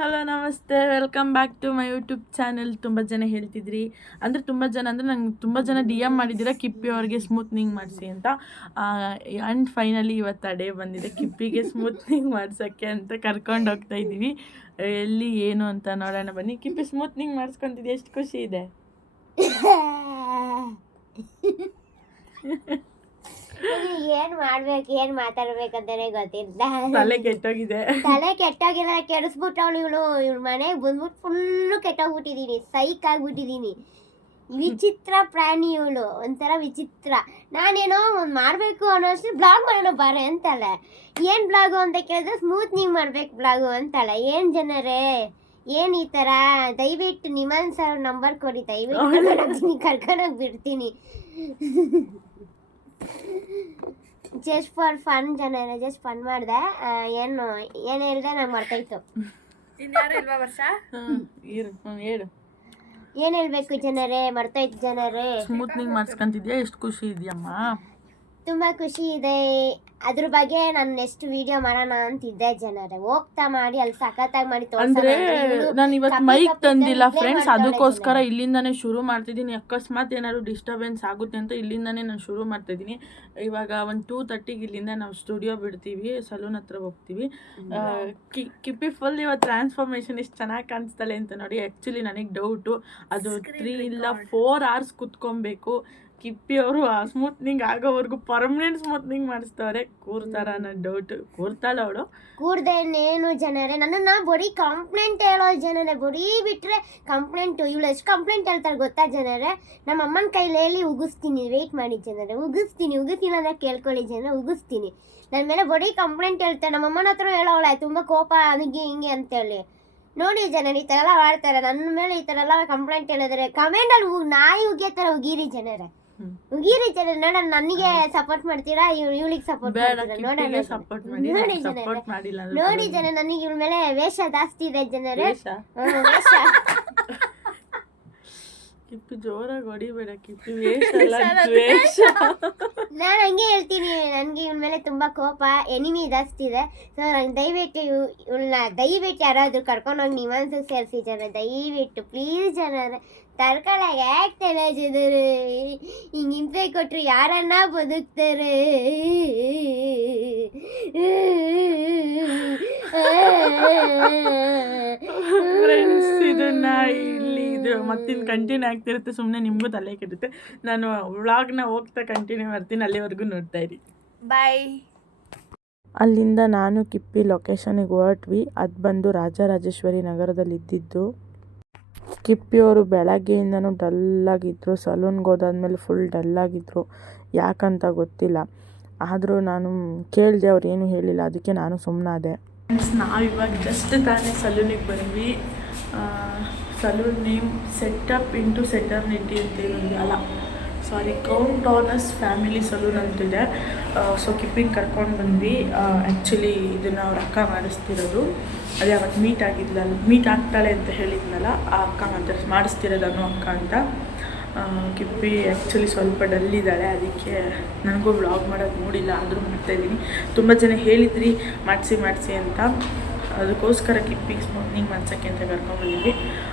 Hello ನಮಸ್ತೆ, welcome back to my YouTube channel. ತುಂಬ ಜನ ಹೇಳ್ತಿದ್ರಿ, ಅಂದರೆ ತುಂಬ ಜನ ಅಂದರೆ ನಂಗೆ ತುಂಬ ಜನ ಡಿ ಎಮ್ ಮಾಡಿದ್ದೀರಾ ಕಿಪ್ಪಿ ಅವ್ರಿಗೆ ಸ್ಮೂತ್ನಿಂಗ್ ಮಾಡಿಸಿ ಅಂತ. ಆ್ಯಂಡ್ ಫೈನಲಿ ಇವತ್ತು ಡೇ ಬಂದಿದೆ ಕಿಪ್ಪಿಗೆ ಸ್ಮೂತ್ನಿಂಗ್ ಮಾಡ್ಸೋಕ್ಕೆ ಅಂತ ಕರ್ಕೊಂಡು ಹೋಗ್ತಾ ಇದ್ದೀವಿ. ಎಲ್ಲಿ ಏನು ಅಂತ ನೋಡೋಣ ಬನ್ನಿ. ಕಿಪ್ಪಿ ಸ್ಮೂತ್ನಿಂಗ್ ಮಾಡಿಸ್ಕೊತಿದ್ದೆ, ಎಷ್ಟು ಖುಷಿ ಇದೆ. ಏನ್ ಮಾಡ್ಬೇಕು ಏನ್ ಮಾತಾಡ್ಬೇಕಂತಾನೆ ಗೊತ್ತಿಲ್ಲ. ತಲೆ ಕೆಟ್ಟೋಗಿದೆ. ತಲೆ ಕೆಟ್ಟೋಗಿಲ್ಲ, ಕೆಡಿಸ್ಬಿಟ್ಟವಳು ಇವಳು ಮನೆಗೆ ಬಂದ್ಬಿಟ್ಟು ಫುಲ್ಲು ಕೆಟ್ಟೋಗ್ಬಿಟ್ಟಿದೀನಿ, ಸೈಕ್ ಆಗ್ಬಿಟ್ಟಿದೀನಿ. ವಿಚಿತ್ರ ಪ್ರಾಣಿ ಇವಳು, ಒಂಥರ ವಿಚಿತ್ರ. ನಾನೇನೋ ಒಂದು ಮಾಡಬೇಕು ಅನ್ನೋಷ್ಟು ಬ್ಲಾಗ್ ಮಾಡೋಣ ಬಾರೆ ಅಂತಾಳೆ. ಏನು ಬ್ಲಾಗು ಅಂತ ಕೇಳಿದ್ರೆ ಸ್ಮೂತ್ನಿಂಗ್ ಮಾಡ್ಬೇಕು ಬ್ಲಾಗು ಅಂತಾಳೆ. ಏನು ಜನರೇ, ಏನು ಈ ಥರ? ದಯವಿಟ್ಟು ನಿಮ್ಮನ್ ಸರ್ ನಂಬರ್ ಕೊಡಿ, ದಯವಿಟ್ಟು ಕರ್ಕೊಂಡೋಗಿ ಬಿಡ್ತೀನಿ. ಜಸ್ಟ್ ಫಾರ್ ಫನ್ ಜನರೇ, ಜಸ್ಟ್ ಫನ್ ಮಾಡಿದೆ. ಏನು ಹೇಳಿದೆ ನಂಗೆ ಮರ್ತಾಯ್ತು. ಏನು ಹೇಳ್ಬೇಕು ಜನರೇ, ಮರ್ತಾಯ್ತು ಜನರೇ. ಸ್ಮೂತ್ನಿಂಗ್ ಮಾಡಿಸ್ಕೊಂತಿದ್ಯಾ, ಎಷ್ಟು ಖುಷಿ ಇದೆಯಮ್ಮ? ತುಂಬ ಖುಷಿ ಇದೆ. ಅದ್ರ ಬಗ್ಗೆ ನಾನು ನೆಕ್ಸ್ಟ್ ವಿಡಿಯೋ ಮಾಡೋಣ ಅಂತಿದ್ದೆ ಜನರೇ. ಹೋಗ್ತಾ ಮಾಡಿ ಅಲ್ಲಿ ಸಖತ್ತಾಗಿ ಮಾಡಿ ಅಂದ್ರೆ ನಾನು ಇವತ್ತು ಮೈಕ್ ತಂದಿಲ್ಲ ಫ್ರೆಂಡ್ಸ್, ಅದಕ್ಕೋಸ್ಕರ ಇಲ್ಲಿಂದಾನೇ ಶುರು ಮಾಡ್ತಿದ್ದೀನಿ. ಅಕಸ್ಮಾತ್ ಏನಾದ್ರು ಡಿಸ್ಟರ್ಬೆನ್ಸ್ ಆಗುತ್ತೆ ಅಂತ ಇಲ್ಲಿಂದಾನೇ ನಾನು ಶುರು ಮಾಡ್ತಿದ್ದೀನಿ. ಇವಾಗ ಒಂದು 2:30ಗೆ ಇಲ್ಲಿಂದ ನಾವು ಸ್ಟುಡಿಯೋ ಬಿಡ್ತೀವಿ, ಸಲೂನ್ ಹತ್ರ ಹೋಗ್ತೀವಿ. ಕಿಪ್ಪಿ ಫುಲ್ ಇವತ್ತು ಟ್ರಾನ್ಸ್ಫಾರ್ಮೇಷನ್ ಎಷ್ಟು ಚೆನ್ನಾಗಿ ಕಾಣಿಸ್ತಾಳೆ ಅಂತ ನೋಡಿ. ಆ್ಯಕ್ಚುಲಿ ನನಗೆ ಡೌಟು, ಅದು 3 ಇಲ್ಲ 4 hours ಕುತ್ಕೊಬೇಕು. ಕಿಪ್ಪಿ ಅವರು ಆ ಸ್ಮೂತ್ನಿಂಗ್ ಆಗೋವರೆಗೂ ಪರ್ಮನೆಂಟ್ ಸ್ಮೂತ್ನಿಂಗ್ ಮಾಡಿಸ್ತವ್ರೆ. ಕೂರ್ತಾರ ಅನ್ನೋ ಡೌಟ್. ಕೂರ್ತಾಳೆ ಅವಳು? ಕೂರ್ದೇನೇನು ಜನರೇ, ನನ್ನನ್ನು ಬರೀ ಕಂಪ್ಲೇಂಟ್ ಹೇಳೋ ಜನರೇ, ಬರೀ ಬಿಟ್ಟರೆ ಕಂಪ್ಲೇಂಟು. ಇವಳು ಎಷ್ಟು ಕಂಪ್ಲೇಂಟ್ ಹೇಳ್ತಾಳೆ ಗೊತ್ತಾ ಜನರೇ? ನಮ್ಮ ಅಮ್ಮನ ಕೈಲಿ ಹೇಳಿ ಉಗಿಸ್ತೀನಿ, ವೆಯ್ಟ್ ಮಾಡಿ ಜನರೇ. ಉಗಿಸ್ತೀನಿ ಅಂದರೆ ಕೇಳ್ಕೊಳ್ಳಿ ಜನರೇ, ಉಗಿಸ್ತೀನಿ. ನನ್ನ ಮೇಲೆ ಬರೀ ಕಂಪ್ಲೇಂಟ್ ಹೇಳ್ತಾಳೆ. ನಮ್ಮ ಅಮ್ಮನ ಹತ್ರ ಹೇಳೋಳೆ ತುಂಬ ಕೋಪ ಹಂಗೆ ಹಿಂಗೆ ಅಂತೇಳಿ. ನೋಡಿ ಜನರು ಈ ಥರ ಎಲ್ಲ ಮಾಡ್ತಾರೆ, ನನ್ನ ಮೇಲೆ ಈ ಥರ ಎಲ್ಲ ಕಂಪ್ಲೇಂಟ್ ಹೇಳಿದ್ರೆ ಕಮೆಂಟಲ್ಲಿ ನಾಯಿ ಉಗಿಯೋ ಥರ ಉಗೀರಿ ಜನರೇ, ಉಗೀರಿ ಜನ. ನೋಡೋಣ, ನನಗೆ ಸಪೋರ್ಟ್ ಮಾಡ್ತೀರಾ, ಇವಳಿಗೆ ಸಪೋರ್ಟ್ ಮಾಡ್ತೀರಾ? ನೋಡೋಣ, ನೋಡಿ ಜನ, ನನಗೆ ಇವಳ ಮೇಲೆ ವೇಷ ಜಾಸ್ತಿ ಇದೆ ಜನರೇ. ವೇಷ. ಕಿಪ್ಪಿ ಜೋರಾಗಿ ಹೊಡಿಬೇಡ ಕಿಪ್ಪಿ, ವೇಷ ಅಲ್ಲ ದ್ವೇಷ. ನಾನು ಹಂಗೆ ಹೇಳ್ತೀನಿ, ನನಗೆ ಇವಳ ಮೇಲೆ ತುಂಬ ಕೋಪ, ಎನಿಮಿ ಜಾಸ್ತಿ ಇದೆ. ಸೊ ನಂಗೆ ದಯವಿಟ್ಟು ಯಾರಾದರೂ ಕರ್ಕೊಂಡೋಗಿ ನಿಮ್ಮನ್ಸಿಗೆ ಸೇರಿಸಿ ಜನ, ದಯವಿಟ್ಟು ಪ್ಲೀಸ್ ಜನರೇ. ತರ್ಕೊಳಗೆ ಆಗ್ತಾನೆ ಜನರು, ಹಿಂಗೆ ಹಿಂಸೆ ಕೊಟ್ಟರು ಯಾರನ್ನ ಬದುಕ್ತಾರೆ? ಫ್ರೆಂಡ್ಸ್, ಇದನ್ನ ಇಲ್ಲಿ ಇದು ಮತ್ತಿನ್ನು ಕಂಟಿನ್ಯೂ ಆಗ್ತಿರುತ್ತೆ. ಸುಮ್ಮನೆ ನಿಮಗೂ ತಲೆ ಕೆಡುತ್ತೆ. ನಾನು ವ್ಲಾಗ್ನ ಹೋಗ್ತಾ ಕಂಟಿನ್ಯೂ ಮಾಡ್ತೀನಿ, ಅಲ್ಲಿವರೆಗೂ ನೋಡ್ತಾ ಇರಿ. ಬಾಯ್. ಅಲ್ಲಿಂದ ನಾನು ಕಿಪ್ಪಿ ಲೊಕೇಶನಿಗೆ ಹೊರಟ್ವಿ. ಅದು ಬಂದು ರಾಜರಾಜೇಶ್ವರಿ ನಗರದಲ್ಲಿದ್ದಿದ್ದು. ಕಿಪ್ಪಿಯವರು ಬೆಳಗ್ಗೆಯಿಂದನೂ ಡಲ್ಲಾಗಿದ್ದರು. ಸಲೂನ್ಗೆ ಹೋದಾದ್ಮೇಲೆ ಫುಲ್ ಡಲ್ಲಾಗಿದ್ದರು, ಯಾಕಂತ ಗೊತ್ತಿಲ್ಲ. ಆದರೂ ನಾನು ಕೇಳಿದೆ, ಅವ್ರು ಏನೂ ಹೇಳಿಲ್ಲ, ಅದಕ್ಕೆ ನಾನು ಸುಮ್ಮನಾದೆ. ನಾವಿವಾಗ ಜಸ್ಟ್ ತಾನೇ ಸಲೂನಿಗೆ ಬಂದ್ವಿ. ಸಲೂನ್ ನೇಮ್ ಸೆಟಪ್ ಇಂಟು ಸೆಟರ್ನಿಟಿ ಅಂತ ಇರೋದು, ಅಲ್ಲ ಸಾರಿ, ಕೌಂಟ್ ಆನಸ್ ಫ್ಯಾಮಿಲಿ ಸಲೂನ್ ಅಂತಿದೆ. ಸೊ ಕಿಪ್ಪಿಂಗ್ ಕರ್ಕೊಂಡು ಬಂದ್ವಿ. ಆ್ಯಕ್ಚುಲಿ ಇದನ್ನು ಅವ್ರ ಅಕ್ಕ ಮಾಡಿಸ್ತಿರೋದು. ಅದೇ ಅವತ್ತು ಮೀಟ್ ಆಗ್ತಾಳೆ ಅಂತ ಹೇಳಿದ್ನಲ್ಲ, ಆ ಅಕ್ಕ ಮಾಡಿಸ್ತಿರೋದು ಅನ್ನೋ ಅಕ್ಕ ಅಂತ. ಕಿಪ್ಪಿ ಆ್ಯಕ್ಚುಲಿ ಸ್ವಲ್ಪ ಡಲ್ಲಿದ್ದಾಳೆ, ಅದಕ್ಕೆ ನನಗೂ ವ್ಲಾಗ್ ಮಾಡೋದು ನೋಡಿಲ್ಲ, ಆದರೂ ಮಾಡ್ತಾಯಿದ್ದೀನಿ. ತುಂಬ ಜನ ಹೇಳಿದ್ರಿ ಮಾಡಿಸಿ ಅಂತ, ಅದಕ್ಕೋಸ್ಕರ ಕಿಪ್ಪಿಗೆ ಸ್ಮೂತ್ನಿಂಗ್ ಮಾಡ್ಸೋಕ್ಕೆ ಅಂತ ಕರ್ಕೊಂಡ್ಬಂದಿದ್ವಿ.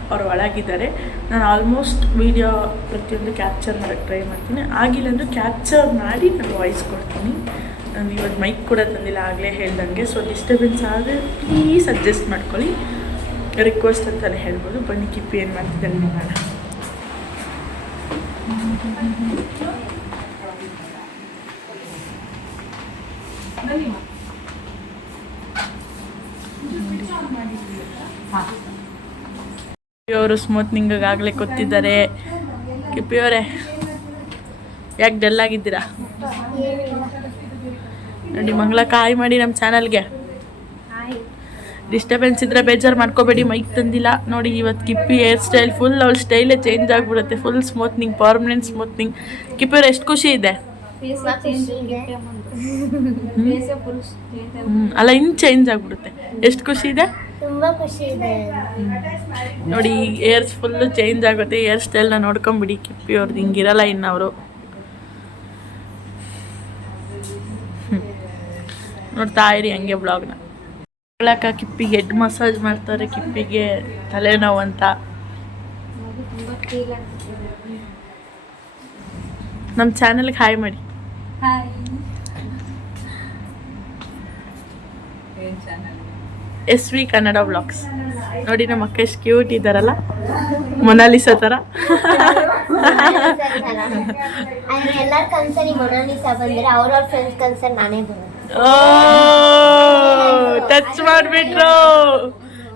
ಅವ್ರು ಒಳಗಿದ್ದಾರೆ. ನಾನು ಆಲ್ಮೋಸ್ಟ್ ವೀಡಿಯೋ ಪ್ರತಿಯೊಂದು ಕ್ಯಾಪ್ಚರ್ ಮಾಡೋಕ್ಕೆ ಟ್ರೈ ಮಾಡ್ತೀನಿ. ಆಗಿಲ್ಲ ಅಂದರೂ ಕ್ಯಾಪ್ಚರ್ ಮಾಡಿ ನಾನು ವಾಯ್ಸ್ ಕೊಡ್ತೀನಿ. ನಾನು ಇವತ್ತು ಮೈಕ್ ಕೂಡ ತಂದಿಲ್ಲ, ಆಗಲೇ ಹೇಳ್ದಂಗೆ. ಸೊ ಡಿಸ್ಟರ್ಬೆನ್ಸ್ ಆದರೆ ಪ್ಲೀಸ್ ಅಡ್ಜಸ್ಟ್ ಮಾಡ್ಕೊಳ್ಳಿ, ರಿಕ್ವೆಸ್ಟ್ ಅಂತಲೇ ಹೇಳ್ಬೋದು. ಬನ್ನಿ ಕಿಪ್ಪಿ ಏನು ಮಾಡ್ತಿದ್ದಾರೆ ನೋಡೋಣ. ಅವರು ಸ್ಮೂತ್ನಿಂಗ್ ಆಗಲೇ ಗೊತ್ತಿದ್ದಾರೆ. ಕಿಪ್ಪಿಯವರೇ, ಯಾಕೆ ಡಲ್ ಆಗಿದ್ದೀರಾ? ನೋಡಿ ಮಂಗಳ, ಕಾಯಿ ಮಾಡಿ ನಮ್ಮ ಚಾನಲ್ಗೆ. ಡಿಸ್ಟರ್ಬೆನ್ಸ್ ಇದ್ದರೆ ಬೇಜಾರು ಮಾಡ್ಕೋಬೇಡಿ, ಮೈಕ್ ತಂದಿಲ್ಲ. ನೋಡಿ ಇವತ್ತು ಕಿಪ್ಪಿ ಹೇರ್ ಸ್ಟೈಲ್ ಫುಲ್ ಅವಳ ಸ್ಟೈಲೇ ಚೇಂಜ್ ಆಗಿಬಿಡುತ್ತೆ. Full smoothing, permanent smoothing. ಕಿಪ್ಪಿಯವ್ರು ಎಷ್ಟು ಖುಷಿ ಇದೆ? ಅಲ್ಲ, ಇನ್ನು ಚೇಂಜ್ ಆಗಿಬಿಡುತ್ತೆ. ಎಷ್ಟು ಖುಷಿ ಇದೆ? ತುಂಬ ಖುಷಿ ಇದೆ. ನೋಡಿ ಹೇರ್ಸ್ ಫುಲ್ಲು ಚೇಂಜ್ ಆಗುತ್ತೆ. ಹೇರ್ ಸ್ಟೈಲ್ನ ನೋಡ್ಕೊಂಬಿಡಿ. ಕಿಪ್ಪಿ ಅವ್ರದ್ದು ಹಿಂಗಿರಲ್ಲ ಇನ್ನು ಅವರು. ನೋಡ್ತಾ ಇರಿ ಹಂಗೆ ಬ್ಲಾಗ್ನ. ಮಕ್ಕಳಕ್ಕ ಕಿಪ್ಪಿಗೆ ಹೆಡ್ ಮಸಾಜ್ ಮಾಡ್ತಾರೆ, ಕಿಪ್ಪಿಗೆ ತಲೆನೋವು ಅಂತ. ನಮ್ಮ ಚಾನಲ್ಗೆ ಹಾಯ್ ಮಾಡಿ. SV ಕನ್ನಡ ವ್ಲಾಗ್ಸ್ ನೋಡಿ. ನಮ್ಮ ಅಕ್ಕ ಎಷ್ಟು ಕ್ಯೂಟ್ ಇದ್ದಾರಲ್ಲ, ಮೊನಾಲಿಸಾ ಥರ. ಎಲ್ಲರ ಕನ್ಸರಿ ಮೊನಾಲಿಸಾ ಬಂದ್ರೆ ಅವ್ರವ್ರ ಫ್ರೆಂಡ್ಸ್ ಕನ್ಸರ್ ನಾನೇ ಬರೋದು.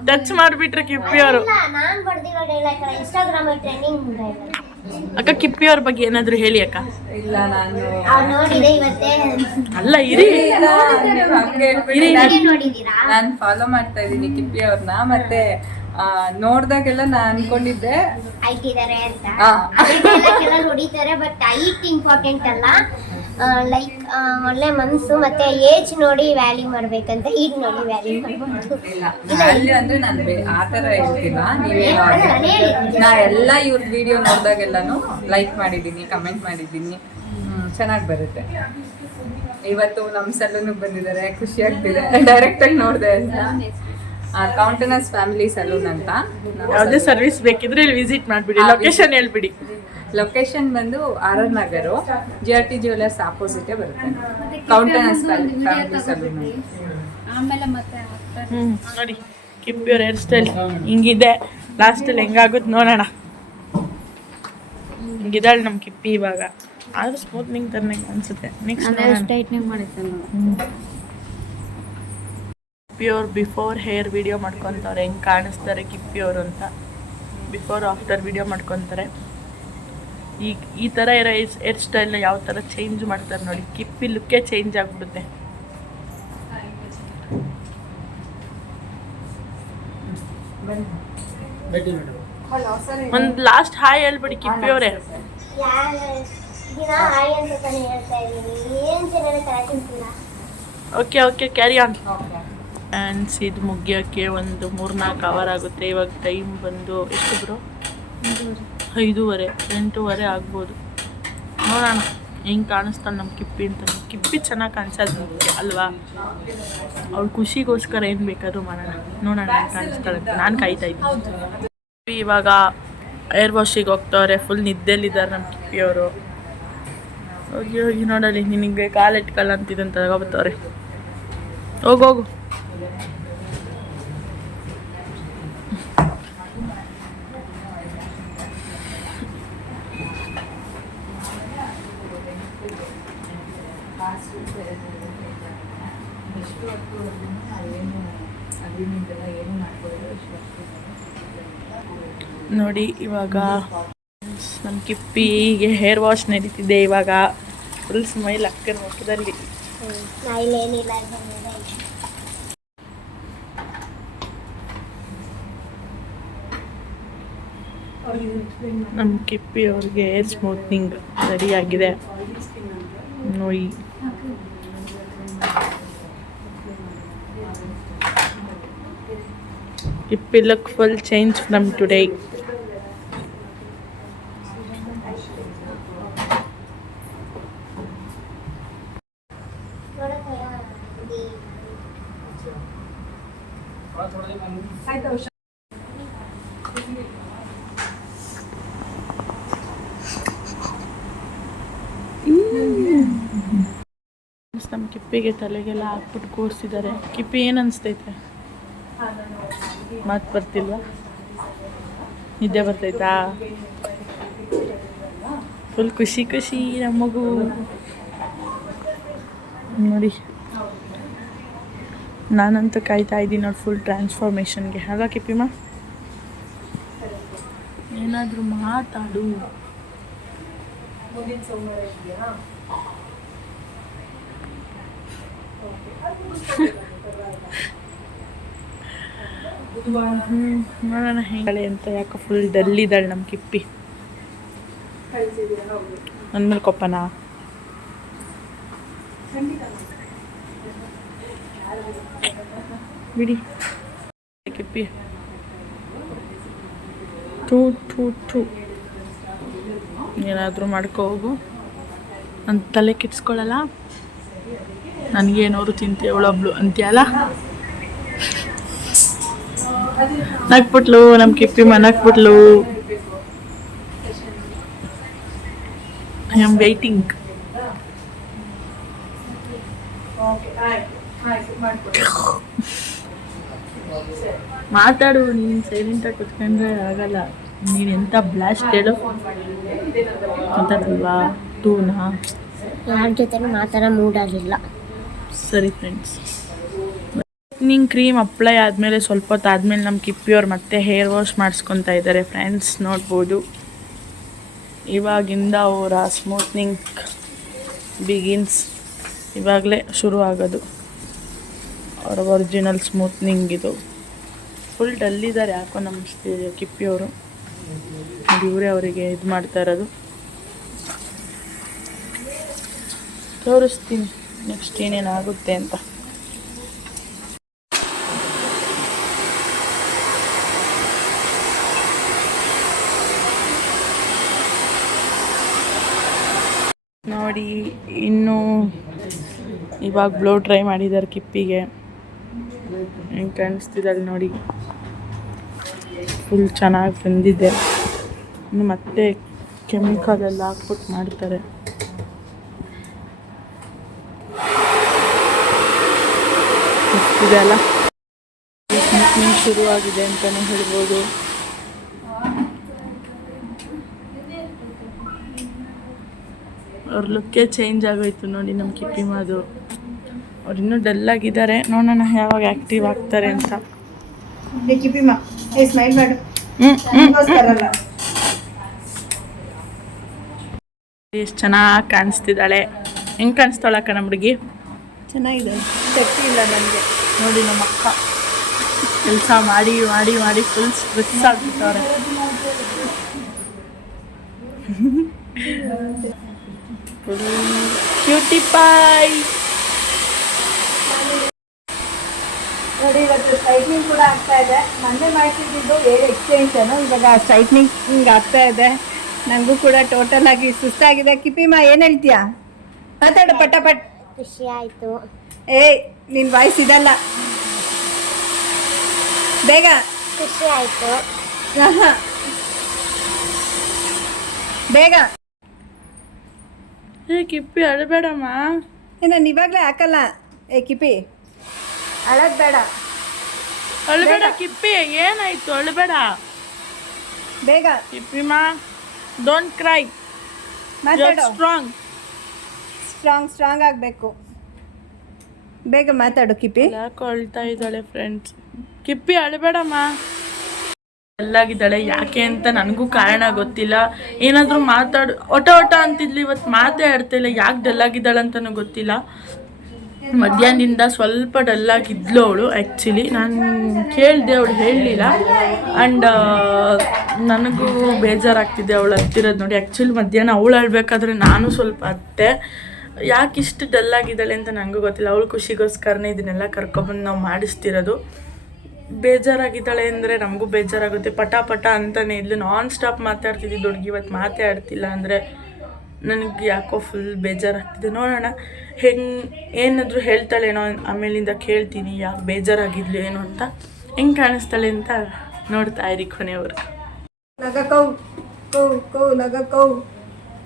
ಟಚ್ ಮಾಡಿಬಿಟ್ರು ಕಿಪ್ಪಿ ಅವರು. ನಾನ್ ಬರ್ದಿರೋ ಡೈಲಾಗ್ ಇನ್ಸ್ಟಾಗ್ರಾಮ್ ಟ್ರೆಂಡಿಂಗ್ ಅಕ್ಕ ಕಿಪ್ಪಿ ಅವ್ರ ಬಗ್ಗೆ ಏನಾದ್ರು ಹೇಳಿ ಅಕ್ಕ. ಇಲ್ಲ, ನಾನು ನೋಡಿದೆ ಇವತ್ತೇ. ಅಲ್ಲ ಇರಿ, ನೋಡಿದೀರಾ? ನಾನು ಫಾಲೋ ಮಾಡ್ತಾ ಇದ್ದೀನಿ ಕಿಪ್ಪಿ ಅವ್ರನ್ನ. ಮತ್ತೆ ನೋಡ್ದಾಗೆಲ್ಲ ನಾನು ಅನ್ಕೊಂಡಿದ್ದೆ ಹೈಟ್ ಇದಾರೆ ಅಂತ. ಎಲ್ಲ ಹೊಡಿತಾರೆ, ಬಟ್ ಹೈಟ್ ಇಂಪಾರ್ಟೆಂಟ್ ಅಲ್ಲ. ಲೈಕ್ ಒಳ್ಳೆ ಮನ್ಸು ಮತ್ತೆ ಏಜ್ ನೋಡಿ ವ್ಯಾಲ್ಯೂ ಮಾಡ್ಬೇಕಂತ. ಈಗ ನೋಡಿ ವ್ಯಾಲ್ಯೂ ಮಾಡ್ಬೋದು. ಇಲ್ಲ, ವ್ಯಾಲ್ಯೂ ಅಂದ್ರೆ ನಾನು ಆ ಥರ ಹೇಳ್ತಿಲ್ಲ. ನೀವೇ ನಾ ಎಲ್ಲ ಇವ್ರ ವಿಡಿಯೋ ನೋಡ್ದಾಗೆಲ್ಲಾನು ಲೈಕ್ ಮಾಡಿದ್ದೀನಿ, ಕಮೆಂಟ್ ಮಾಡಿದ್ದೀನಿ. ಚೆನ್ನಾಗಿ ಬರುತ್ತೆ. ಇವತ್ತು ನಮ್ಮ ಸಲೂನಿಗೆ ಬಂದಿದ್ದಾರೆ, ಖುಷಿ ಆಗ್ತಿದೆ. ಡೈರೆಕ್ಟಾಗಿ ನೋಡಿದೆ ಅಂತ. ಕೌಂಟೆನಸ್ ಫ್ಯಾಮಿಲಿ ಸಲೂನ್ ಅಂತ. ಯಾವುದೇ ಸರ್ವಿಸ್ ಬೇಕಿದ್ರೆ ಇಲ್ಲಿ ವಿಸಿಟ್ ಮಾಡಿಬಿಡಿ. ಲೊಕೇಶನ್ ಹೇಳ್ಬಿಡಿ. ಲೊಕೇಶನ್ ಬಂದು RR ನಗರು, GRT ಜ್ಯುವೆಲರ್ಸ್ ಆಪೋಸಿಟೇ ಬರುತ್ತೆ. ಕೌಂಟೆನಸ್ ಫ್ಯಾಮಿಲಿ ಸಲೂನ್. ನೋಡಿ ಕಿಪ್ಪಿ ಅವ್ರ ಹೇರ್ ಸ್ಟೈಲ್ ಹಿಂಗಿದೆ. ಲಾಸ್ಟಲ್ಲಿ ಹೆಂಗಾಗುತ್ತೆ ನೋಡೋಣ. ಹಿಂಗಿದ್ದಾಳೆ ನಮ್ಮ ಕಿಪ್ಪಿ ಇವಾಗ. ಆದ್ರೂ ಸ್ಮೂತ್ನಿಂಗ್ ಥರನೇ ಅನ್ಸುತ್ತೆ. ನೆಕ್ಸ್ಟ್ ಕಿಪ್ಪಿ ಅವ್ರು ಬಿಫೋರ್ ಹೇರ್ ವಿಡಿಯೋ ಮಾಡ್ಕೊತಾರೆ, ಹೆಂಗೆ ಕಾಣಿಸ್ತಾರೆ ಕಿಪ್ಪಿ ಅವರು ಅಂತ. ಬಿಫೋರ್ ಆಫ್ಟರ್ ವಿಡಿಯೋ ಮಾಡ್ಕೊತಾರೆ. ಈಗ ಈ ಥರ ಇರೋ ಹೇರ್ ಸ್ಟೈಲ್ನ ಯಾವ ಥರ ಚೇಂಜ್ ಮಾಡ್ತಾರೆ ನೋಡಿ. ಕಿಪ್ಪಿ ಲುಕ್ಕೇ ಚೇಂಜ್ ಆಗಿಬಿಡುತ್ತೆ. ಒಂದು ಲಾಸ್ಟ್ ಹಾಯ್ ಹೇಳ್ಬಿಡಿ ಕಿಪ್ಪಿ ಅವರೇ. Okay carry on. ಆ್ಯಂಡ್ಸ್ ಇದು ಮುಗಿಯೋಕ್ಕೆ ಒಂದು 3-4 ಅವರ್ ಆಗುತ್ತೆ. ಇವಾಗ ಟೈಮ್ ಬಂದು ಎಷ್ಟು ಬ್ರೋ? 5:30, 8:30 ಆಗ್ಬೋದು. ನೋಡೋಣ ಹೆಂಗೆ ಕಾಣಿಸ್ತಾಳೆ ನಮ್ಮ ಕಿಪ್ಪಿ ಅಂತ. ಕಿಪ್ಪಿ ಚೆನ್ನಾಗಿ ಕಾಣಿಸೋದು ಮುಖ್ಯ ಅಲ್ವಾ? ಅವ್ಳ ಖುಷಿಗೋಸ್ಕರ ಏನು ಬೇಕಾದ್ರೂ ಮಾಡೋಣ. ನೋಡೋಣ ಹೆಂಗೆ ಕಾಣಿಸ್ತಾಳೆ ಅಂತ ನಾನು ಕಾಯ್ತಾ ಇದ್ದೀನಿ. ಇವಾಗ ಏರ್ ವಾಶಿಗೆ ಹೋಗ್ತವ್ರೆ. ಫುಲ್ ನಿದ್ದೆಲಿದ್ದಾರೆ ನಮ್ಮ ಕಿಪ್ಪಿಯವರು. ಹೋಗಿ ನೋಡಲಿ, ನಿನಗೆ ಕಾಲಿಟ್ಕೊಳ್ಳ ಅಂತಿದ್ದಂತ ತಗೋಬತ್ತವ್ರೆ. ಹೋಗು. ನೋಡಿ ಇವಾಗ ನಮ್ಮ ಕಿಪ್ಪಿಗೆ ಹೇರ್ ವಾಶ್ ನಡೀತಿದೆ. ಇವಾಗ ಫುಲ್ ಸ್ಮೈಲ್ ಅಕ್ಕನ ಮುಖದಲ್ಲಿ. ನಮ್ಮ ಕಿಪ್ಪಿ ಅವ್ರಿಗೆ ಹೇರ್ ಸ್ಮೂತ್ನಿಂಗ್ ರೆಡಿಯಾಗಿದೆ ನೋಡಿ. Kippi look full change from today. ನಮ್ಮ ಕಿಪ್ಪಿಗೆ ತಲೆಗೆಲ್ಲ ಹಾಕ್ಬಿಟ್ಟು ಕೂರಿಸಿದ್ದಾರೆ. ಕಿಪ್ಪಿ ಏನು ಅನಿಸ್ತೈತೆ? ಮಾತು ಬರ್ತಿಲ್ವಾ? ನಿದ್ದೆ ಬರ್ತೈತಾ? ಫುಲ್ ಖುಷಿ ನಮ್ಮ ಮಗು ನೋಡಿ. ನಾನಂತೂ ಕಾಯ್ತಾ ಇದ್ದೀನಿ ನೋಡಿ ಫುಲ್ ಟ್ರಾನ್ಸ್ಫಾರ್ಮೇಷನ್ಗೆ. ಆಗ ಕಿಪ್ಪಿಮ್ಮ ಏನಾದರೂ ಮಾತಾಡು. ನೋಡೋಣ ಹೆಂಗಳೆ ಅಂತ. ಯಾಕೆ ಫುಲ್ ಡಲ್ಲಿದ್ದಾಳೆ ನಮ್ಮ ಕಿಪ್ಪಿ. ನನ್ನ ಮೇಲೆ ಕೊಪ್ಪನಾ? ಬಿಡಿ ಕಿಪ್ಪಿ. ಟೂ ಏನಾದರೂ ಮಾಡ್ಕೊ ಹೋಗು. ನನ್ನ ತಲೆ ಕೆಡ್ಸ್ಕೊಳ್ಳಲ್ಲ. ನನಗೇನೋರು ತಿಂತೀವಳೊಬ್ಳು ಅಂತೀಯಲ್ಲ. ನಕ್ಬಿಟ್ಲು ನಮ್ಮ ಕಿಪ್ಪಿ ನಕ್ಬಿಟ್ಲು. I am waiting. ಮಾತಾಡು, ನೀನು ಸೈಲೆಂಟಾಗಿ ಕುತ್ಕೊಂಡ್ರೆ ಆಗಲ್ಲ. ನೀನು ಎಂಥ ಬ್ಲಾಸ್ಟ್ ಹೇಳು ಮಾತಾಡಲ್ವಾ? ಟೂನಾ? ಯಾರ ಜೊತೆನೂ ಮಾತಾಡೋ ಮೂಡಾಗಿಲ್ಲ. ಸರಿ ಫ್ರೆಂಡ್ಸ್, ನಿಂಗೆ ಕ್ರೀಮ್ ಅಪ್ಲೈ ಆದಮೇಲೆ ಸ್ವಲ್ಪ ಹೊತ್ತು ಆದಮೇಲೆ ನಮ್ಮ ಕಿಪ್ಪಿಯವ್ರು ಮತ್ತೆ ಹೇರ್ ವಾಶ್ ಮಾಡಿಸ್ಕೊತಾ ಇದ್ದಾರೆ ಫ್ರೆಂಡ್ಸ್, ನೋಡ್ಬೋದು. ಇವಾಗಿಂದ ಅವರ ಸ್ಮೂತ್ನಿಂಗ್ ಬಿಗಿನ್ಸ್. ಇವಾಗಲೇ ಶುರು ಆಗೋದು ಅವರ ಒರಿಜಿನಲ್ ಸ್ಮೂತ್ನಿಂಗ್. ಇದು ಫುಲ್ ಡಲ್ಲಿದ್ದಾರೆ ಯಾಕೋ ನಮ್ಮ ಕಿಪ್ಪಿಯವರು. ಇವರೇ ಅವರಿಗೆ ಇದು ಮಾಡ್ತಾ ಇರೋದು. ತೋರಿಸ್ತೀನಿ ನೆಕ್ಸ್ಟ್ ಏನೇನಾಗುತ್ತೆ ಅಂತ. ನೋಡಿ, ಇನ್ನೂ ಇವಾಗ ಬ್ಲೋ ಟ್ರೈ ಮಾಡಿದ್ದಾರೆ ಕಿಪ್ಪಿಗೆ. ಹೆಂಗೆ ಕಾಣಿಸ್ತಿದ್ದಾಳೆ ನೋಡಿ, ಫುಲ್ ಚೆನ್ನಾಗಿ ಬಂದಿದೆ. ಇನ್ನು ಮತ್ತೆ ಕೆಮಿಕಲ್ ಎಲ್ಲ ಹಾಕ್ಬಿಟ್ಟು ಮಾಡ್ತಾರೆ. ಇದೆಲ್ಲ ಸ್ಮೂತ್ನಿಂಗ್ ಶುರುವಾಗಿದೆ ಅಂತಲೇ ಹೇಳ್ಬೋದು. ಅವ್ರ ಲುಕ್ಕೇ ಚೇಂಜ್ ಆಗೋಯ್ತು ನೋಡಿ ನಮ್ಮ ಕಿಪ್ಪಿ ಮಾದು. ಅವ್ರು ಇನ್ನೂ ಡಲ್ಲಾಗಿದ್ದಾರೆ, ನೋಡೋಣ ಯಾವಾಗ ಆ್ಯಕ್ಟಿವ್ ಆಗ್ತಾರೆ ಅಂತ. ಎಷ್ಟು ಚೆನ್ನಾಗಿ ಕಾಣಿಸ್ತಿದ್ದಾಳೆ. ಹೆಂಗೆ ಕಾಣಿಸ್ತಾಳಕ್ಕ ನಮ್ಮ ಹುಡುಗಿ? ಚೆನ್ನಾಗಿದೆ, ಶಕ್ತಿ ಇಲ್ಲ ನನಗೆ. ನೋಡಿ ನಮ್ಮ ಅಕ್ಕ ಕೆಲಸ ಮಾಡಿ ಮಾಡಿ ಮಾಡಿ ಫುಲ್ ಸ್ಟ್ರೆಸ್ ಆಗ್ಬಿಟ್ಟವ್ರೆ. ಕ್ಯೂಟಿ ಪಾಯ್. ನೋಡಿ, ಇವತ್ತು ಸ್ಟ್ರೈಟ್ನಿಂಗ್ ಕೂಡ ಆಗ್ತಾ ಇದೆ. ಮೊನ್ನೆ ಮಾಡ್ತಿದ್ದು ಹೇರ್ ಎಕ್ಸ್ಟೆನ್ಷನು, ಇವಾಗ ಸ್ಟ್ರೈಟ್ನಿಂಗ್ ಆಗ್ತಾ ಇದೆ. ನನಗೂ ಕೂಡ ಟೋಟಲ್ ಆಗಿ ಸುಸ್ತಾಗಿದೆ. ಕಿಪಿಮಾ ಏನು ಹೇಳ್ತೀಯಾ? ಮಾತಾಡು ಪಟಾಪಟ್. ಖುಷಿ ಆಯಿತು. ನಿನ್ನ ವಾಯ್ಸ್ ಇದಲ್ಲ, ಬೇಗ. ಖುಷಿ ಆಯಿತು. ಬೇಗ. ಕಿಪ್ಪಿ ಅಳಬೇಡಮ್ಮ. ನಾನು ಇವಾಗಲೇ ಹಾಕಲ್ಲ. ಕಿಪಿ ಅಳದ್ ಬೇಡ, ಅಳಬೇಡ ಕಿಪ್ಪಿ. ಏನಾಯ್ತು? ಅಳಬೇಡ ಬೇಗ. ಕಿಪ್ಪಿಮಾ, ಡೋಂಟ್ ಕ್ರೈ. ಮಾತಾಡು. ಸ್ಟ್ರಾಂಗ್ ಆಗಬೇಕು. ಬೇಗ ಮಾತಾಡು ಕಿಪಿ. ಯಾಕೋ ಅಳ್ತಾ ಇದ್ದಾಳೆ ಫ್ರೆಂಡ್ಸ್. ಕಿಪ್ಪಿ ಅಳಬೇಡಮ್ಮ. ಎಲ್ಲಾಗಿದ್ದಾಳೆ ಯಾಕೆ ಅಂತ ನನಗೂ ಕಾರಣ ಗೊತ್ತಿಲ್ಲ. ಏನಾದರೂ ಮಾತಾಡು ಒಟ ಅಂತಿದ್ಲು, ಇವತ್ತು ಮಾತೇ ಆಡ್ತಿಲ್ಲ. ಯಾಕೆ ಡಲ್ಲಾಗಿದ್ದಾಳೆ ಅಂತಲೂ ಗೊತ್ತಿಲ್ಲ. ಮಧ್ಯಾಹ್ನದಿಂದ ಸ್ವಲ್ಪ ಡಲ್ಲಾಗಿದ್ಲು ಅವಳು. ಆ್ಯಕ್ಚುಲಿ ನಾನು ಕೇಳಿದೆ, ಅವಳು ಹೇಳಲಿಲ್ಲ. ಆ್ಯಂಡ್ ನನಗೂ ಬೇಜಾರಾಗ್ತಿದೆ ಅವಳು ಹತ್ತಿರೋದು ನೋಡಿ. ಆ್ಯಕ್ಚುಲಿ ಮಧ್ಯಾಹ್ನ ಅವಳು ಅಳ್ಬೇಕಾದ್ರೆ ನಾನು ಸ್ವಲ್ಪ ಅತ್ತೆ. ಯಾಕೆ ಇಷ್ಟು ಡಲ್ಲಾಗಿದ್ದಾಳೆ ಅಂತ ನನಗೂ ಗೊತ್ತಿಲ್ಲ. ಅವಳು ಖುಷಿಗೋಸ್ಕರನೇ ಇದನ್ನೆಲ್ಲ ಕರ್ಕೊಬಂದು ನಾವು ಮಾಡಿಸ್ತಿರೋದು. ಬೇಜಾರಾಗಿದ್ದಾಳೆ ಅಂದರೆ ನಮಗೂ ಬೇಜಾರಾಗುತ್ತೆ. ಪಟ ಅಂತಲೇ ಇದ್ಲು, ನಾನ್ ಸ್ಟಾಪ್ ಮಾತಾಡ್ತಿದ್ದಿದ್ದು ಹುಡುಗಿ. ಇವತ್ತು ಮಾತೇ ಆಡ್ತಿಲ್ಲ ಅಂದರೆ ನನಗೆ ಯಾಕೋ ಫುಲ್ ಬೇಜಾರಾಗ್ತಿದೆ. ನೋಡೋಣ ಏನಾದರೂ ಹೇಳ್ತಾಳೇನೋ, ಆಮೇಲಿಂದ ಕೇಳ್ತೀನಿ ಯಾಕೆ ಬೇಜಾರಾಗಿದ್ಲು ಏನು ಅಂತ. ಹೆಂಗೆ ಕಾಣಿಸ್ತಾಳೆ ಅಂತ ನೋಡ್ತಾ ಇರಿ ಕೊನೆಯವರು. ನಗಕೌ ಕೌ ಕೌ ನಗಕೌ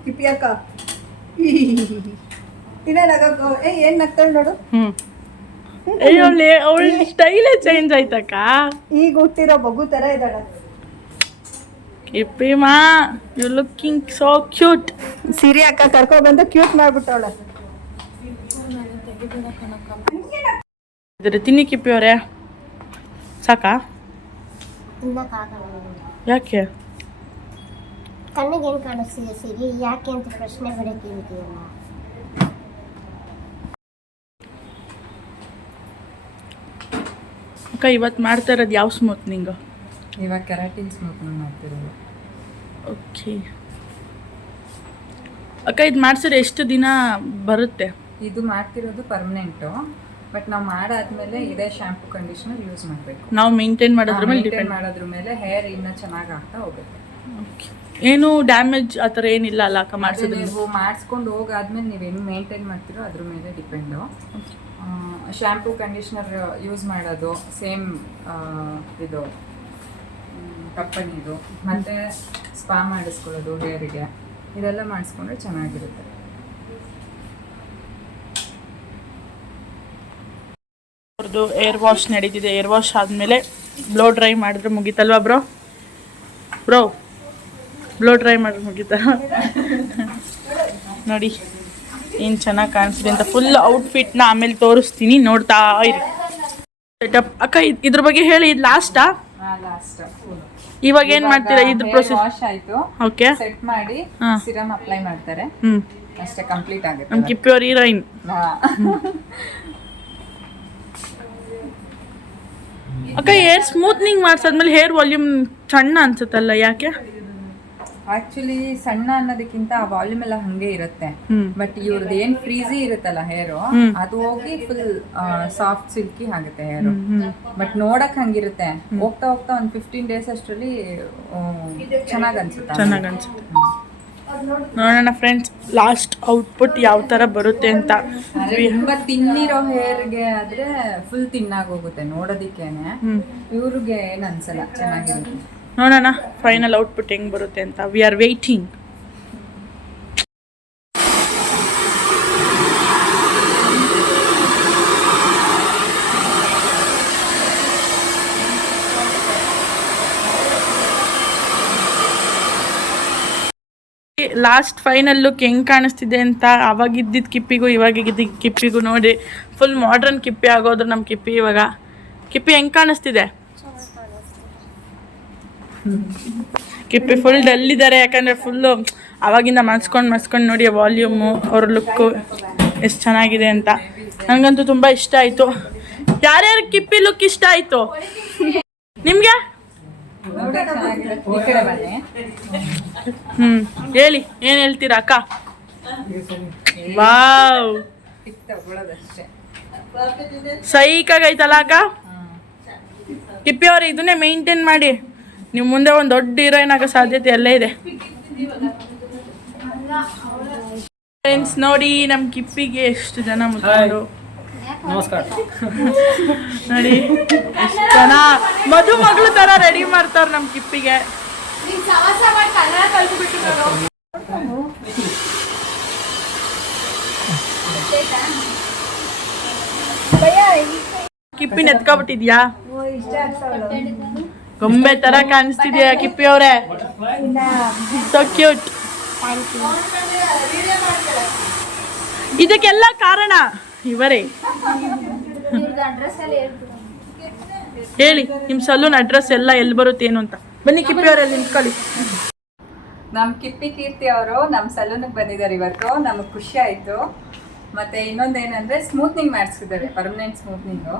ಕಿಪಿಯಕ್ಕ ಇನ್ನ ನಗಕೌ. ಏನು ನಗ್ತಾಳೆ ನೋಡು. ಅವಳ ಸ್ಟೈಲೇ ಚೇಂಜ್ ಆಯ್ತಕ್ಕ. ಈಗ ಹುಟ್ಟಿರೋ ಮಗು ಥರ ಇದ್ದಾಳೆ. ಕಿಪ್ಪಿಮಾ, ಯು ಲುಕಿಂಗ್ ಸೋ ಕ್ಯೂಟ್. ಸಿರಿ ಅಕ್ಕ ಕರ್ಕೊಬಂದು ಕ್ಯೂಟ್ ಮಾಡ್ಬಿಟ್ಟವಳೆ. ತಿನ್ನಿ ಕಿಪ್ಪಿ ಅವರೇ, ಸಾಕಾ? ತಿನ್ನಕ್ಕಾಗಲ್ಲ. ಯಾಕೆ? ಕಣ್ಣಿಗೆ ಏನು ಕಾಣಿಸ್ತಿದೆ ಸಿರಿ? ಯಾಕೆ ಅಂತ ಪ್ರಶ್ನೆ ಬೇರೆ ಕೇಳ್ತೀಯಲ್ಲ. ಅಕ್ಕ ಇವತ್ತು ಮಾಡ್ತಾ ಇರೋದು ಯಾವ ಸ್ಮೂತ್ನಿಂಗು? ಇವಾಗ ಕೆರಾಟಿನ್ ಸ್ಮೂತ್ನಿಂಗ್ ಮಾಡ್ತಿರೋದು. ಓಕೆ ಅಕ್ಕ, ಇದು ಮಾಡಿಸಿದ್ರೆ ಎಷ್ಟು ದಿನ ಬರುತ್ತೆ? ಇದು ಮಾಡ್ತಿರೋದು ಪರ್ಮನೆಂಟು. ಬಟ್ ನಾವು ಮಾಡಾದ್ಮೇಲೆ ಇದೇ ಶಾಂಪು ಕಂಡೀಷನರ್ ಯೂಸ್ ಮಾಡಬೇಕು. ನಾವು ಮೇಂಟೈನ್ ಮಾಡೋದ್ರ ಮೇಲೆ ಡಿಪೆಂಡ್. ಮಾಡೋದ್ರ ಮೇಲೆ ಹೇರ್ ಇನ್ನೂ ಚೆನ್ನಾಗಿ ಆಗ್ತಾ ಹೋಗುತ್ತೆ. ಓಕೆ, ಏನು ಡ್ಯಾಮೇಜ್ ಆ ಥರ ಏನಿಲ್ಲ ಅಲ್ಲ ಅಕ್ಕ ಮಾಡಿಸಿದ್ರೆ? ನೀವು ಮಾಡಿಸ್ಕೊಂಡು ಹೋಗಾದ್ಮೇಲೆ ನೀವೇನು ಮೇಂಟೈನ್ ಮಾಡ್ತೀರೋ ಅದ್ರ ಮೇಲೆ ಡಿಪೆಂಡು. ಶ್ಯಾಂಪು ಕಂಡೀಷ್ನರ್ ಯೂಸ್ ಮಾಡೋದು ಸೇಮ್ ಇದು ಕಂಪನಿದು, ಮತ್ತು ಸ್ಪಾ ಮಾಡಿಸ್ಕೊಳ್ಳೋದು ಹೇರಿಗೆ, ಇದೆಲ್ಲ ಮಾಡಿಸ್ಕೊಂಡ್ರೆ ಚೆನ್ನಾಗಿರುತ್ತೆ. ಅವ್ರದ್ದು ಏರ್ ವಾಶ್ ನಡೀತಿದೆ. ಏರ್ ವಾಶ್ ಆದಮೇಲೆ ಬ್ಲೋ ಡ್ರೈ ಮಾಡಿದ್ರೆ ಮುಗೀತಲ್ವಾ ಬ್ರೋ? ಬ್ಲೋ ಡ್ರೈ ಮಾಡಿದ್ರೆ ಮುಗೀತ. ನೋಡಿ ಏನು ಚೆನ್ನಾಗಿ ಕಾಣಿಸ್ತಿದೆ ಅಂತ. ಫುಲ್ ಔಟ್ಫಿಟ್ನ ಆಮೇಲೆ ತೋರಿಸ್ತೀನಿ, ನೋಡ್ತಾ ಇರಿ. ಸೆಟಪ್ ಅಕ್ಕ ಇದ್ರ ಬಗ್ಗೆ ಹೇಳಿ. ಇದು ಲಾಸ್ಟಾ? ಲಾಸ್ಟ್. ಇವಾಗ ಏನು ಮಾಡ್ತೀರಾ? ಇದ್ರ ಪ್ರೊಸೆಸ್ ವಾಶ್ ಆಯಿತು, ಓಕೆ, ಸೆಟ್ ಮಾಡಿ ಸಿರಮ್ ಅಪ್ಲೈ ಮಾಡ್ತಾರೆ, ಅಷ್ಟೇ, ಕಂಪ್ಲೀಟ್ ಆಗುತ್ತೆ. ನಮ್ಮ ಕಿಪ್ಪಿಯವ್ರ ಹೀರೋಯಿನ್. ಅಕ್ಕ ಹೇರ್ ಸ್ಮೂತ್ನಿಂಗ್ ಮಾಡ್ಸಾದ್ಮೇಲೆ ಹೇರ್ ವಾಲ್ಯೂಮ್ ಸಣ್ಣ ಅನ್ಸುತ್ತಲ್ಲ, ಯಾಕೆ? ಆಕ್ಚುಲಿ ಸಣ್ಣ ಅನ್ನೋದಕ್ಕಿಂತ ಆ ವಾಲ್ಯೂಮ್ ಎಲ್ಲ ಹಂಗೆ ಇರುತ್ತೆ. ಬಟ್ ಇವ್ರದ್ದು ಏನ್ ಫ್ರೀಸಿ ಇರುತ್ತಲ್ಲ ಹೇರು, ಅದು ಹೋಗಿ ಫುಲ್ ಸಾಫ್ಟ್ ಸಿಲ್ಕಿ ಆಗುತ್ತೆ ಹೇರು. ಬಟ್ ನೋಡಕ್ ಹಂಗಿರುತ್ತೆ, ಹೋಗ್ತಾ ಹೋಗ್ತಾ ಒಂದು 15 days ಅಷ್ಟರಲ್ಲಿ ಚೆನ್ನಾಗಿ ಅನ್ಸುತ್ತೆ. ನೋಡೋಣ ಫ್ರೆಂಡ್ಸ್ ಲಾಸ್ಟ್ ಔಟ್ಪುಟ್ ಯಾವ ಥರ ಬರುತ್ತೆ ಅಂತ. ತುಂಬಾ ತಿನ್ನಿರೋ ಹೇರ್ಗೆ ಆದ್ರೆ ಫುಲ್ ತಿನ್ನಾಗೋಗುತ್ತೆ ನೋಡೋದಿಕ್ಕೇನೆ, ಇವ್ರಿಗೆ ಏನ್ ಅನ್ಸಲ್ಲ, ಚೆನ್ನಾಗಿರುತ್ತೆ. ನೋಡೋಣ ಫೈನಲ್ ಔಟ್ಪುಟ್ ಹೆಂಗೆ ಬರುತ್ತೆ ಅಂತ. We are waiting. Last final look ಹೆಂಗೆ ಕಾಣಿಸ್ತಿದೆ ಅಂತ. ಅವಾಗಿದ್ದಿದ್ದು ಕಿಪ್ಪಿಗೂ ಇವಾಗಿದ್ದ ಕಿಪ್ಪಿಗೂ ನೋಡಿ, ಫುಲ್ ಮಾಡ್ರನ್ ಕಿಪ್ಪಿ ಆಗೋದ್ರು ನಮ್ಮ ಕಿಪ್ಪಿ ಇವಾಗ. ಕಿಪ್ಪಿ ಹೆಂಗೆ ಕಾಣಿಸ್ತಿದೆ? ಕಿಪ್ಪಿ ಫುಲ್ ಡಲ್ ಇದ್ದಾರೆ, ಯಾಕಂದರೆ ಫುಲ್ಲು ಅವಾಗಿಂದ ಮನ್ಸ್ಕೊಂಡು ನೋಡಿ ವಾಲ್ಯೂಮು, ಅವ್ರ ಲುಕ್ಕು ಎಷ್ಟು ಚೆನ್ನಾಗಿದೆ ಅಂತ. ನನಗಂತೂ ತುಂಬ ಇಷ್ಟ ಆಯಿತು. ಯಾರ್ಯಾರು ಕಿಪ್ಪಿ ಲುಕ್ ಇಷ್ಟ ಆಯಿತು ನಿಮಗೆ? ಹೇಳಿ, ಏನು ಹೇಳ್ತೀರಾ ಅಕ್ಕ? ವಾವ್, ಸೈಕಾಗೈತಲ್ಲ ಅಕ್ಕ? ಕಿಪ್ಪಿ ಅವ್ರೆ ಇದನ್ನೇ ಮೇಂಟೈನ್ ಮಾಡಿ, ನೀವು ಮುಂದೆ ಒಂದು ದೊಡ್ಡ ಹೀರೋಯಿನ್ ಆಗೋ ಸಾಧ್ಯತೆ ಎಲ್ಲ ಇದೆ. ಫ್ರೆಂಡ್ಸ್ ನೋಡಿ ನಮ್ಮ ಕಿಪ್ಪಿಗೆ ಎಷ್ಟು ಜನ ಮುಟ್ಕೊಂಡು. ನಮಸ್ಕಾರ. ನೋಡಿ ಎಷ್ಟು ಜನ ಮದುಮಗಳು ಥರ ರೆಡಿ ಮಾಡ್ತಾರೆ ನಮ್ಮ ಕಿಪ್ಪಿಗೆ. ಕಿಪ್ಪಿನ ಎತ್ಕೊಬಿಟ್ಟಿದ್ಯಾ? ಗೊಂಬೆ ತರ ಕಾಣಿಸ್ತಿದ್ಯಾ ಕಿಪ್ಪಿ ಅವರೇ? So cute. ಇದಕ್ಕೆಲ್ಲ ಕಾರಣ ಇವರೇ. ಹೇಳಿ ನಿಮ್ಮ ಸಲೂನ್ ಅಡ್ರೆಸ್ ಎಲ್ಲ ಎಲ್ಲಿ ಬರುತ್ತೆ ಏನು ಅಂತ. ಬನ್ನಿ ಕಿಪ್ಪಿ ಅವರಲ್ಲಿ ನಿಂತ್ಕೊಳ್ಳಿ. ನಮ್ಮ ಕಿಪ್ಪಿ ಕೀರ್ತಿ ಅವರು ನಮ್ಮ ಸಲೂನಿಗೆ ಬಂದಿದ್ದಾರೆ ಇವತ್ತು, ನಮಗೆ ಖುಷಿ ಆಯಿತು. ಮತ್ತು ಇನ್ನೊಂದೇನೆಂದರೆ ಸ್ಮೂತ್ನಿಂಗ್ ಮಾಡಿಸಿದ್ದಾರೆ, ಪರ್ಮನೆಂಟ್ ಸ್ಮೂತ್ನಿಂಗು.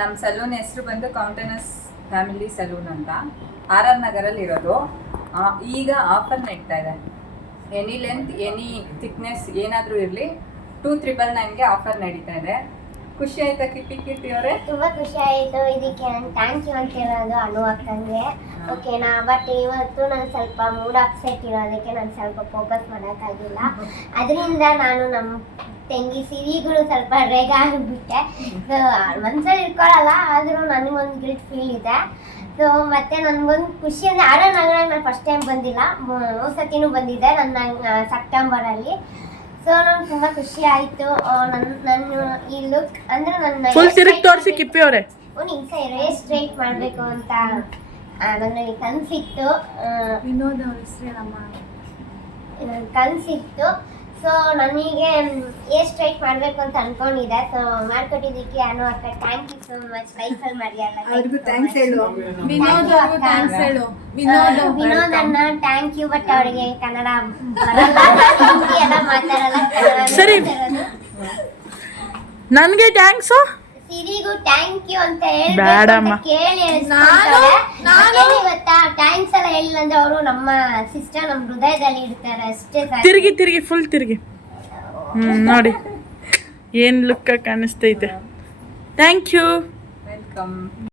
ನಮ್ಮ ಸಲೂನ್ ಹೆಸರು ಬಂದು ಕೌಂಟೆನಸ್ ಫ್ಯಾಮಿಲಿ ಸಲೂನ್ ಅಂತ, RR ನಗರಲ್ಲಿ ಇರೋದು. ಈಗ ಆಫರ್ ನಡೀತಾ ಇದೆ, ಎನಿ ಲೆಂತ್ ಎನಿ ಥಿಕ್ನೆಸ್ ಏನಾದರೂ ಇರಲಿ 2,999ಗೆ ಆಫರ್ ನಡೀತಾ ಇದೆ. ಖುಷಿ ಆಯ್ತಾ ಕಿಪ್ಪಿ ಕೀರ್ತಿ ಅವರೇ? ತುಂಬಾ ಖುಷಿ ಆಯಿತು. ಇದಕ್ಕೆ ನಾನು ಥ್ಯಾಂಕ್ ಯು ಅಂತ ಹೇಳೋದು ಅನು ಅಕ್ಕಂಗೆ, ಓಕೆನಾ? ಬಟ್ ಇವತ್ತು ನಾನು ಸ್ವಲ್ಪ ಮೂಡ್ ಅಪ್ಸೆಟ್ ಇರೋದಕ್ಕೆ ನಾನು ಸ್ವಲ್ಪ ಫೋಕಸ್ ಮಾಡೋಕ್ಕಾಗಿಲ್ಲ. ಅದರಿಂದ ನಾನು ನಮ್ಮ ತಂಗಿ ಸಿರಿಗಳು ಸ್ವಲ್ಪ ರೇಗ ಆಗಿಬಿಟ್ಟೆ. ಸೊ ಮನ್ಸಲ್ಲಿ ಇಟ್ಕೊಳ್ಳಲ್ಲ, ಆದರೂ ನನಗೊಂದು ಗಿಲ್ಟ್ ಫೀಲ್ ಇದೆ. ಸೊ ಮತ್ತು ನನಗೊಂದು ಖುಷಿ ಅಂದರೆ RR ನಗರಕ್ಕೆ ನಾನು ಫಸ್ಟ್ ಟೈಮ್ ಬಂದಿಲ್ಲ, 3 ಸತಿನೂ ಬಂದಿದ್ದೆ ನನ್ನ ಸೆಪ್ಟೆಂಬರಲ್ಲಿ. ಸೊ ನಂಗೆ ತುಂಬ ಖುಷಿ ಆಯಿತು. ನನ್ನ ಈ ಲುಕ್ ಅಂದರೆ ನನ್ನ ಫುಲ್ ತಿರುಗಿ ತೋರಿಸಿ ಕಿಪ್ಪಿ ಅವರೇ. ಒಂದು ಹಿಂಸ ಹೇರ್ ಸ್ಟ್ರೈಟ್ ಮಾಡಬೇಕು ಅಂತ ನನಗೆ ಕನಸಿತ್ತು. ಕನಸಿತ್ತು. ಸೊ ನನಗೆ ಹೇರ್ ಸ್ಟ್ರೈಟ್ ಮಾಡಬೇಕು ಅಂತ ಅನ್ಕೊಂಡಿದ್ದೆ. ಸೊ ಮಾಡ್ಕೊಟ್ಟಿದ್ದಕ್ಕೆ ಅನು ಅಕ್ಕ ಥ್ಯಾಂಕ್ ಯು ಸೋ ಮಚ್. ಲೈಫಲ್ಲಿ ಮರೆಯಲ್ಲ. ವಿನೋದ್ ಅಣ್ಣ ಥ್ಯಾಂಕ್ ಯು. ಬಟ್ ಅವರಿಗೆ ಕನ್ನಡ ಬರಲ್ಲ, ಹಿಂದಿ ಎಲ್ಲ ಮಾತಾಡಲ್ಲ, ಸರಿ ನನಗೆ ಥ್ಯಾಂಕ್ಸು. ಸಿರಿಗೂ ಥ್ಯಾಂಕ್ ಯು ಅಂತ ಬೇಡಮ್ಮ. ಕೇಳಿ ಗೊತ್ತಾ, ಥ್ಯಾಂಕ್ಸ್ ಎಲ್ಲ ಹೇಳಿಲ್ಲ ಅಂದ್ರೆ ಅವರು ನಮ್ಮ ಸಿಸ್ಟರ್ ನಮ್ಮ ಹೃದಯದಲ್ಲಿ ಇಡ್ತಾರೆ ಅಷ್ಟೇ. ತಿರುಗಿ ಫುಲ್ ತಿರುಗಿ. ನೋಡಿ ಏನು ಲುಕ್ ಕಾಣಿಸ್ತೈತೆ. Thank you. ವೆಲ್ಕಮ್.